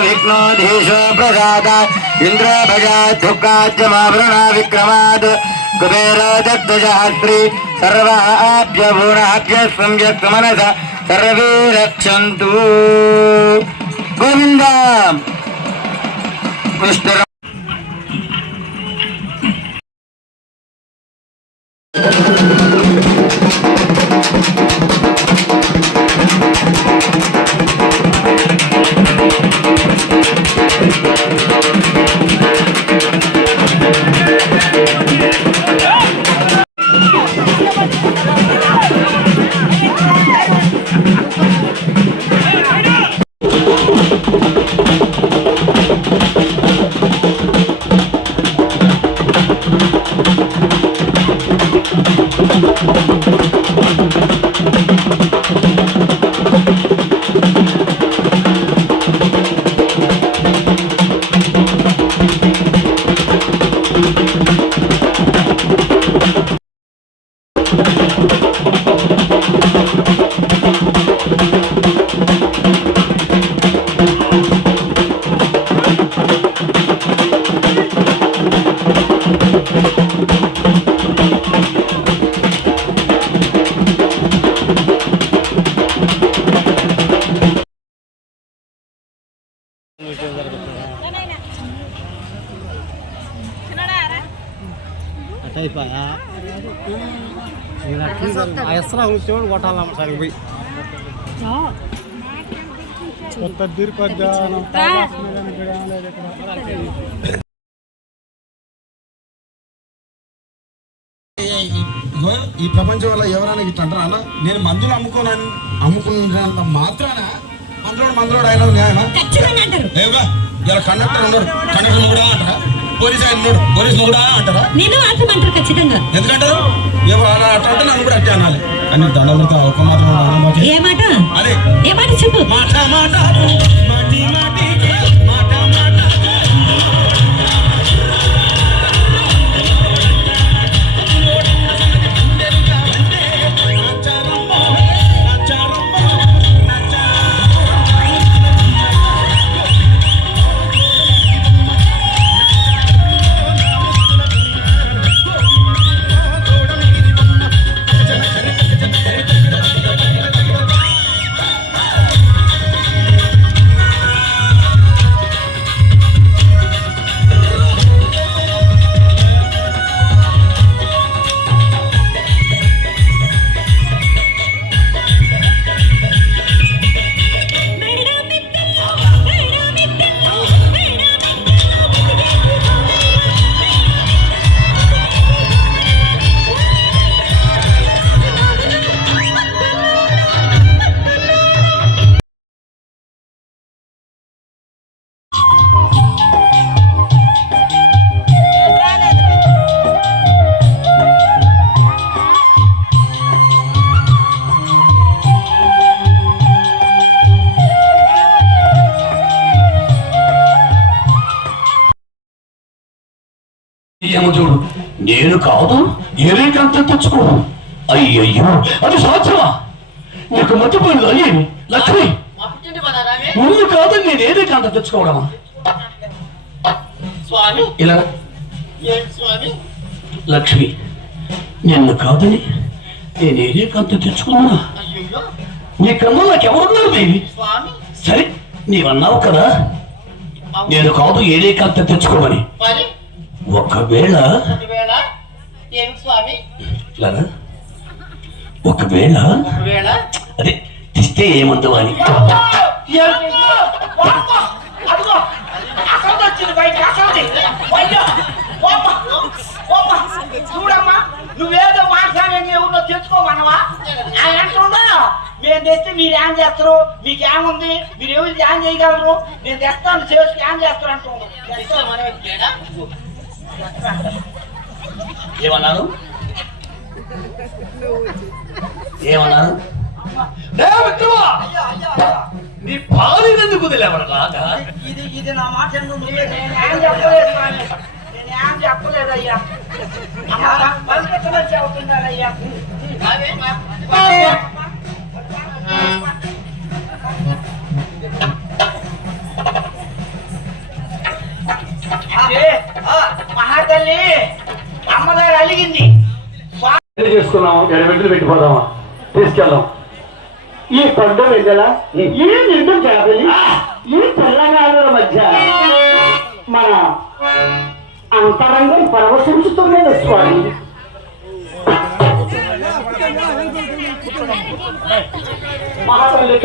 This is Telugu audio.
विघ्नोधीशो प्रसाद इंद्र भजा दुःखाद्यमावृणा विक्रमात् कुबेर दत्तजात्री सर्वाभ्य भूणाभ्य सम्यक् मनस सर्वे रक्षन्तु गोविंद विष्णु కొట్టాలమ్మ సరే పోయి కొత్త ఈ ప్రపంచం వల్ల ఎవరైనా ఇట్లా అంటారా అన్న? నేను మందులు అమ్ముకున్నంత మాత్రాన మందులోడు ఆయన న్యాయమా? ఇలా కండక్టర్ ఉండరు, కండక్టర్ కూడా అంటారా? పోలీస్ ఆయన ఉన్నాడు, పోలీస్ కూడా అంటారా? ఎందుకంటారు? అట్లా అంటే నన్ను కూడా అట్టే అనాలి. కానీ దండం ఒక మాత్రం అదే చెప్పు మాట మాట మాటి మాటి మాట మాట చూడు, నేను కాదు ఏరేకంత తెచ్చుకోను. అయ్యయ్యో, అది సంవత్సరమా? నీకు మర్చిపోయింది అయ్యేమి లక్ష్మి? ముందు కాదు నేను ఏరేకంత తెచ్చుకోవడమా? ఇలా లక్ష్మి, నిన్ను కాదని నేను ఏరేకంత తెచ్చుకున్నా. నీకన్నా నాకెవరున్నారు బేబీ? సరే, నీవన్నావు కదా నేను కాదు ఏరేకంత తెచ్చుకోమని. ఒకవేళ అదే ఇస్తే ఏమంటావు అని. చూడమ్మా, నువ్వేదో మాట్లాడే ఊళ్ళో తెచ్చుకోమన్నవా? ఆయన అంటుందా మేము తెస్తే మీరు ఏం చేస్తారు, మీకు ఏముంది, మీరు ఎవరు ఏం చేయగలరు, నేను తెస్తాను చేసుకు ఏం చేస్తారు అంటున్నాను. ఏమన్నారు? ఏమన్నారు? నీ పాలినందుకు ఇది నా మాట నేనేం చెప్పలేదు, నేనేం చెప్పలేదయ్యా. అవుతుందయ్యా. తల్లి అమ్మగారు అలిగింది. పెళ్లి చేసుకున్నాం, 2 వెంటలు పెట్టిపోదామా, తీసుకెళ్దాం. ఈ పండు వెంటల ఈ నిండు జాబిలి ఈ తెలంగాణల మధ్య మన అంతరంగం పరవశించుతున్నది స్వామి. మహాతల్లి